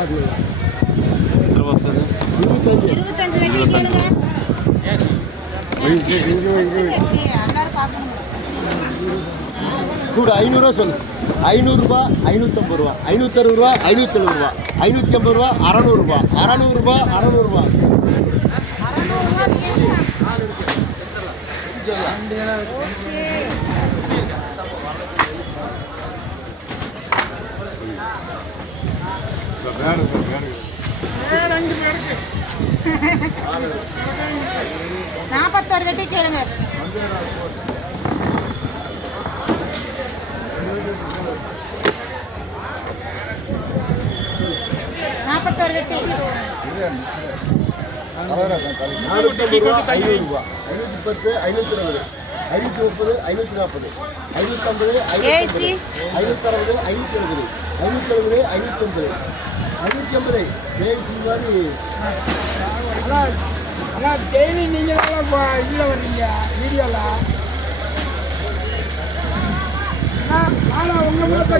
அது இருபத்தஞ்சு. வெள்ளி கேளுங்க. கூட ஐநூறுரூவா சொல்லு. ஐநூறுரூபா ஐநூற்றம்பது ரூபா. ஐநூற்றறுபது ரூபா ஐநூற்றெழுபது ரூபா. ஐநூற்றி ஐம்பது ரூபா அறநூறுபா அறநூறுபா அறநூறுபா நாற்பத்தோரு கட்டி. கேளுங்க நாற்பத்தொரு கட்டி நானூற்றம்பது ரூபா ஐநூறுரூபா ஐநூற்றி பத்து ஐநூற்றி இருபது ஐநூற்றி முப்பது ஐநூற்றி நாற்பது ஐநூற்றம்பது ஏசி. ஐநூற்றி அறுபது ஐநூற்றி எழுபது ஐநூற்றி எழுபது ஐநூற்றி ஐம்பது ஐநூற்றி ஐம்பது ஏசி மாதிரி ஆனால் ஆனால் டெய்லி நீங்கள் இப்போ இதில் வர்றீங்க வீடியோவில் ஆனால் ஆனால் உங்கள் முகத்தை